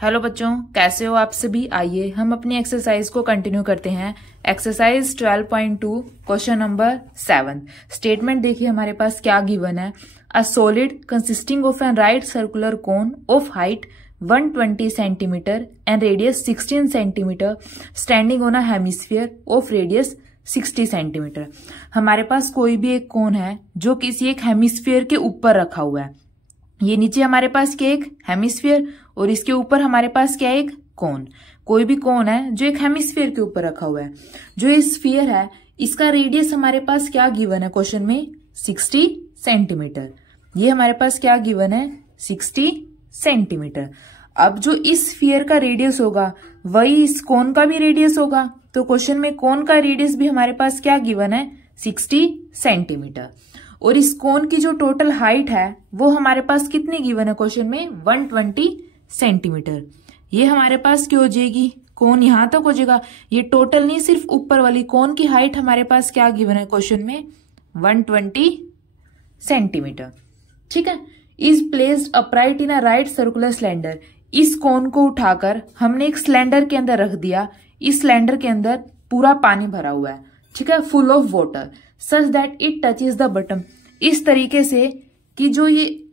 Hello बच्चों, कैसे हो आप सभी। आइए हम अपनी एक्सरसाइज को कंटिन्यू करते हैं। Exercise 12.2 question number 7। स्टेटमेंट देखिए हमारे पास क्या गिवन है। A solid consisting of an right circular cone of height 120 centimetre and radius 16 centimetre standing on a hemisphere of radius 60 centimetre. हमारे पास कोई भी एक कोन है जो किसी एक हेमिस्फीयर के ऊपर रखा हुआ है। ये नीचे हमारे पास क्या एक हेमिस्फीयर और इसके ऊपर हमारे पास क्या एक कोन। कोई भी कोन है जो एक हेमिस्फीयर के ऊपर रखा हुआ है। जो ये स्फीयर है इसका रेडियस हमारे पास क्या गिवन है क्वेश्चन में 60 सेंटीमीटर। ये हमारे पास क्या गिवन है 60 सेंटीमीटर। अब जो इस स्फीयर का रेडियस होगा वही इस कोन का भी रेडियस होगा। तो क्वेश्चन में कोन का रेडियस भी हमारे पास क्या गिवन है 60 सेंटीमीटर। और इस कोन की जो टोटल हाइट है वो हमारे पास कितनी गिवन है क्वेश्चन में 120 सेंटीमीटर। ये हमारे पास क्या हो जाएगी, कोन यहां तक हो जाएगा। ये टोटल नहीं, सिर्फ ऊपर वाली कोन की हाइट हमारे पास क्या गिवन है क्वेश्चन में 120 सेंटीमीटर। ठीक है। Is placed upright in a right circular cylinder. इस कोन को उठाकर हमने एक सिलेंडर के अंदर रख दिया। इस सिलेंडर के अंदर पूरा पानी भरा हुआ है, ठीक है, full of water, such that it touches the button. इस तरीके से कि जो ये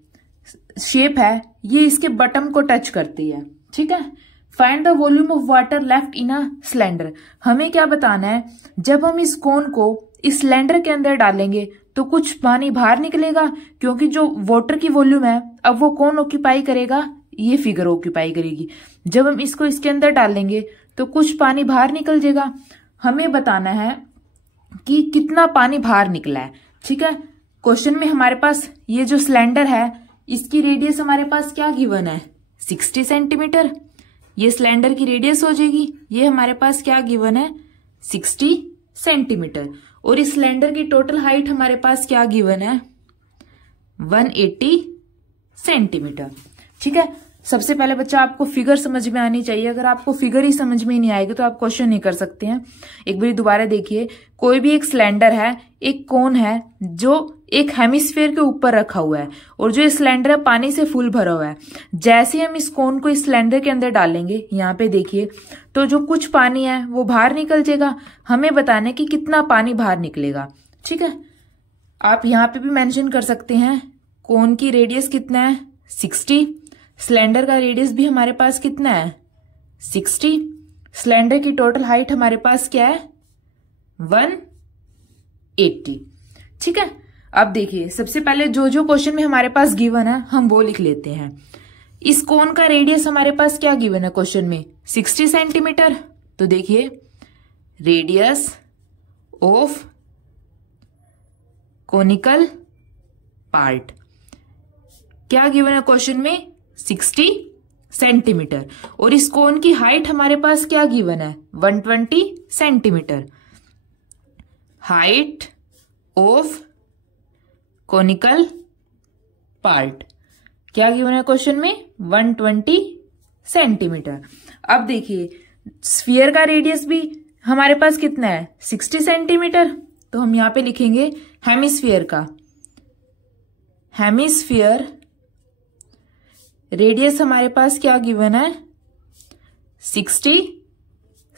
शेप है ये इसके बटम को टच करती है। ठीक है। Find the volume of water left in a cylinder. हमें क्या बताना है, जब हम इस कोन को इस सिलेंडर के अंदर डालेंगे तो कुछ पानी बाहर निकलेगा, क्योंकि जो वाटर की वॉल्यूम है अब वो कौन ऑक्यूपाई करेगा, ये फिगर ऑक्यूपाई करेगी। जब हम इसको इसके अंदर डालेंगे तो कुछ पानी बाहर निकल जाएगा। हमें बताना है कि कितना पानी बाहर निकला है। ठीक है। क्वेश्चन में हमारे पास ये जो सिलेंडर है इसकी रेडियस हमारे पास क्या गिवन है 60 सेंटीमीटर। ये सिलेंडर की रेडियस हो जाएगी। ये हमारे पास क्या गिवन है 60 सेंटीमीटर। और इस सिलेंडर की टोटल हाइट हमारे पास क्या गिवन है 180 सेंटीमीटर। ठीक है। सबसे पहले बच्चा आपको फिगर समझ में आनी चाहिए। अगर आपको फिगर ही समझ में नहीं आएगी तो आप क्वेश्चन नहीं कर सकते हैं। एक बार दोबारा देखिए, कोई भी एक सिलेंडर है, एक कोन है जो एक हेमिस्फीयर के ऊपर रखा हुआ है और जो इस सिलेंडर है पानी से फुल भरा हुआ है। जैसे हम इस कोन को इस सिलेंडर के अंदर डालेंगे, यहाँ पे देखिए, तो जो कुछ पानी है वो बाहर निकल जाएगा। हमें बताना है कि कितना पानी बाहर निकलेगा। ठीक है। आप यहाँ पे भी मेंशन कर सकते हैं कोन की रेडियस कितना है 60, सिलेंडर का रेडियस भी हमारे पास कितना है 60, सिलेंडर की टोटल हाइट हमारे पास क्या है 180। ठीक है। अब देखिए, सबसे पहले जो जो क्वेश्चन में हमारे पास गिवन है हम वो लिख लेते हैं। इस कोन का रेडियस हमारे पास क्या गिवन है क्वेश्चन में 60 सेंटीमीटर। तो देखिए, रेडियस ऑफ कोनिकल पार्ट क्या गिवन है क्वेश्चन में 60 सेंटीमीटर। और इस कोन की हाइट हमारे पास क्या गिवन है 120 centimetre. Height of conical part क्या गिवन है क्वेश्चन में 120 सेंटीमीटर। अब देखिए, स्फीयर का रेडियस भी हमारे पास कितना है 60 सेंटीमीटर। तो हम यहां पे लिखेंगे हेमिस्फीयर का, हेमिस्फीयर रेडियस हमारे पास क्या गिवन है 60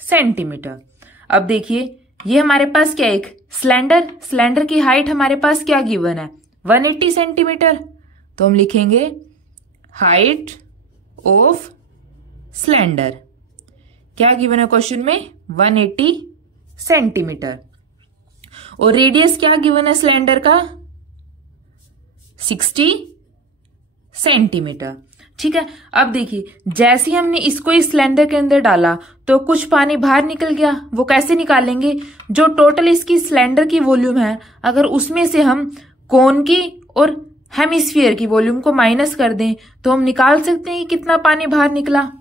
सेंटीमीटर। अब देखिए, ये हमारे पास क्या एक सिलेंडर, सिलेंडर की हाइट हमारे पास क्या गिवन है 180 सेंटीमीटर। तो हम लिखेंगे हाइट ऑफ सिलेंडर क्या गिवन है क्वेश्चन में 180 सेंटीमीटर। और रेडियस क्या गिवन है सिलेंडर का 60 सेंटीमीटर। ठीक है। अब देखिए, जैसे ही हमने इसको इस सिलेंडर के अंदर डाला तो कुछ पानी बाहर निकल गया। वो कैसे निकालेंगे, जो टोटल इसकी सिलेंडर की वॉल्यूम है अगर उसमें से हम कोन की और हेमिस्फीयर की वॉल्यूम को माइनस कर दें तो हम निकाल सकते हैं कि कितना पानी बाहर निकला,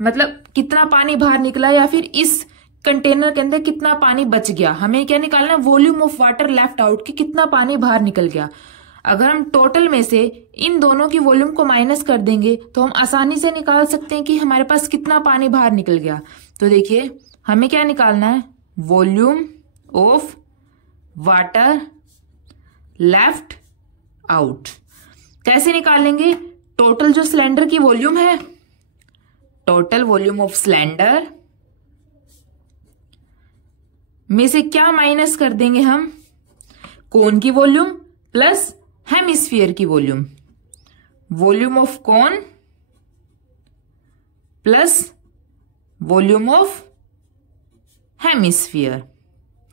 मतलब कितना पानी बाहर निकला, या फिर इस कंटेनर के अंदर कितना पानी बच गया। हमें क्या निकालना है volume of water left out, कि कितना पानी बाहर निकल गया। अगर हम टोटल में से इन दोनों की वॉल्यूम को माइनस कर देंगे तो हम आसानी से निकाल सकते हैं कि हमारे पास कितना पानी बाहर निकल गया। तो देखिए, हमें क्या निकालना है volume of water left out. कैसे निकालेंगे, टोटल जो सिलेंडर की वॉल्यूम है टोटल वॉल्यूम ऑफ सिलेंडर में से क्या माइनस कर देंगे हम, कोन की वॉल्यूम प्लस हेमिस्फीयर की volume, volume of cone plus volume of hemisphere.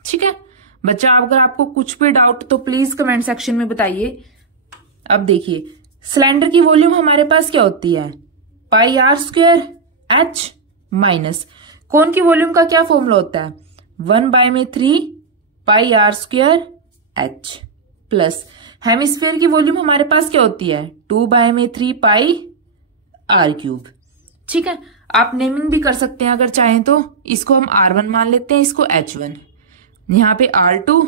ठीक है बच्चा, अगर आपको कुछ भी डाउट तो प्लीज कमेंट सेक्शन में बताइए। अब देखिए सिलेंडर की वॉल्यूम हमारे पास क्या होती है, pi R square H minus cone की वॉल्यूम का क्या फॉर्मूला होता है, 1/3 pi R square H plus hemisphere की वॉल्यूम हमारे पास क्या होती है, 2/3 पाई आर क्यूब। ठीक है, आप नेमिंग भी कर सकते हैं अगर चाहें तो। इसको हम R1 मान लेते हैं, इसको H1, यहां पे R2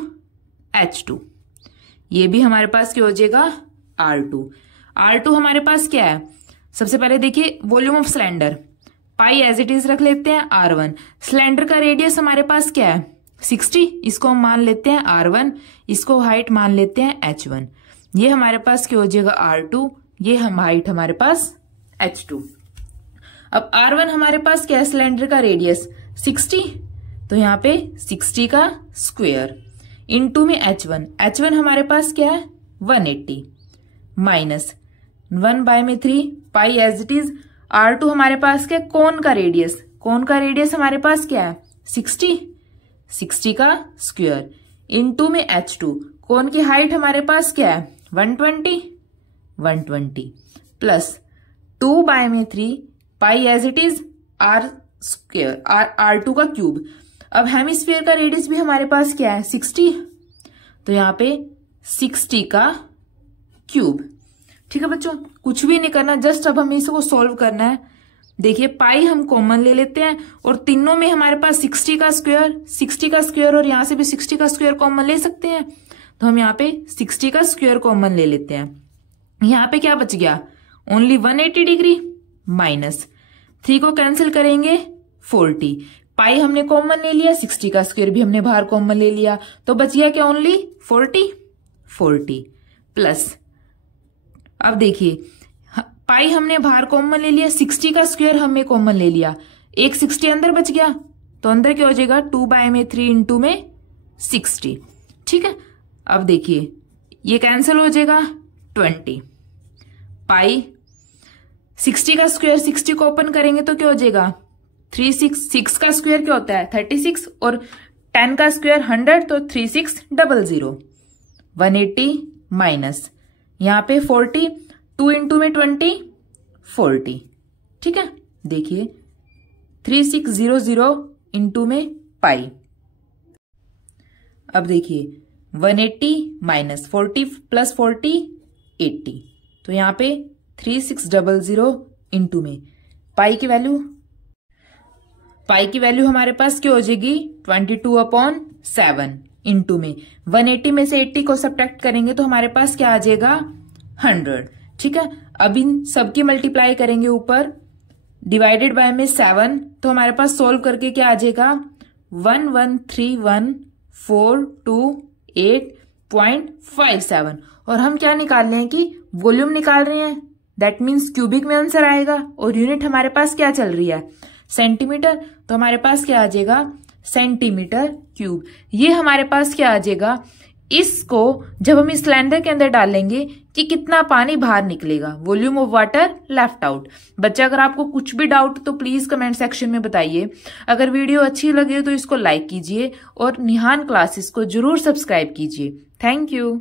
H2, ये भी हमारे पास क्या हो जाएगा R2। R2 हमारे पास क्या है, सबसे पहले देखिए volume of cylinder, pi as it is रख लेते हैं R1। सिलेंडर का रेडियस हमारे पास क्या है 60, इसको हम मान लेते हैं R1, इसको हाइट मान लेते हैं H1, ये हमारे पास क्या हो जाएगा R2, ये हम हाइट हमारे पास H2। अब R1 हमारे पास क्या है, सिलेंडर का रेडियस 60, तो यहाँ पे 60 का स्क्वायर इनटू में H1 हमारे पास क्या है 180 minus 1/3 pi as it is. R2 हमारे पास क्या है, कोन का रेडियस हमारे पास क्या है 60 का स्क्वायर इनटू में H2, कोन की हाइट हमारे पास क्या है 120 plus 2/3 pi as it is R square R2 का क्यूब। अब हेमिस्फीयर का रेडियस भी हमारे पास क्या है 60, तो यहाँ पे 60 का क्यूब। ठीक है बच्चों, कुछ भी नहीं करना, जस्ट अब हमें इसको सॉल्व करना है। देखिए पाई हम कॉमन ले लेते हैं और तीनों में हमारे पास 60 का स्क्वायर और यहां से भी 60 का स्क्वायर कॉमन ले सकते हैं, तो हम यहाँ पे 60 का स्क्वायर कॉमन ले लेते हैं। यहाँ पे क्या बच गया, ओनली 180 डिग्री माइनस 3 को कैंसिल करेंगे 40, पाई हमने कॉमन ले लिया, 60 का स्क्वायर भी हमने बाहर कॉमन ले लिया, तो बच गया क्या ओनली 40 प्लस। अब देखिए पाई हमने बाहर कॉमन ले लिया, 60 का स्क्वायर हमने कॉमन ले लिया, एक 60 अंदर बच गया, तो अंदर क्या हो जाएगा 2/3 इंटू में 60। ठीक है, अब देखिए ये कैंसिल हो जाएगा 20, पाई 60 का स्क्वायर 60 को ओपन करेंगे तो क्या हो जाएगा 6 का स्क्वायर क्या होता है 36 और 10 का स्क्वायर 100, तो 3600 180 माइनस यहाँ पे 40, 2 इंटू में 20 40। ठीक है, देखिए 3600 इंटू में पाई। अब देखिए 180 माइनस 40 प्लस 40 80, तो यहाँ पे 3600 इंटू में पाई की वैल्यू हमारे पास क्या हो जाएगी 22/7 इंटू में 180 में से 80 को सब्ट्रैक्ट करेंगे तो हमारे पास क्या आ जाएगा 100। ठीक है, अब इन सबकी मल्टीप्लाई करेंगे ऊपर, डिवाइडेड बाय में 7, तो हमारे पास सोल्व करके क्या आ जाएगा 1131428.57। और हम क्या निकाल रहे हैं कि वॉल्यूम निकाल रहे हैं, दैट मीन्स क्यूबिक में आंसर आएगा, और यूनिट हमारे पास क्या चल रही है सेंटीमीटर, तो हमारे पास क्या आ जाएगा सेंटीमीटर क्यूब। ये हमारे पास क्या आ जाएगा, इसको जब हम इस सिलेंडर के अंदर डालेंगे कि कितना पानी बाहर निकलेगा, volume of water left out. बच्चा अगर आपको कुछ भी डाउट तो प्लीज कमेंट सेक्शन में बताइए। अगर वीडियो अच्छी लगे तो इसको लाइक कीजिए और निहान क्लासेस को जरूर सब्सक्राइब कीजिए। Thank you.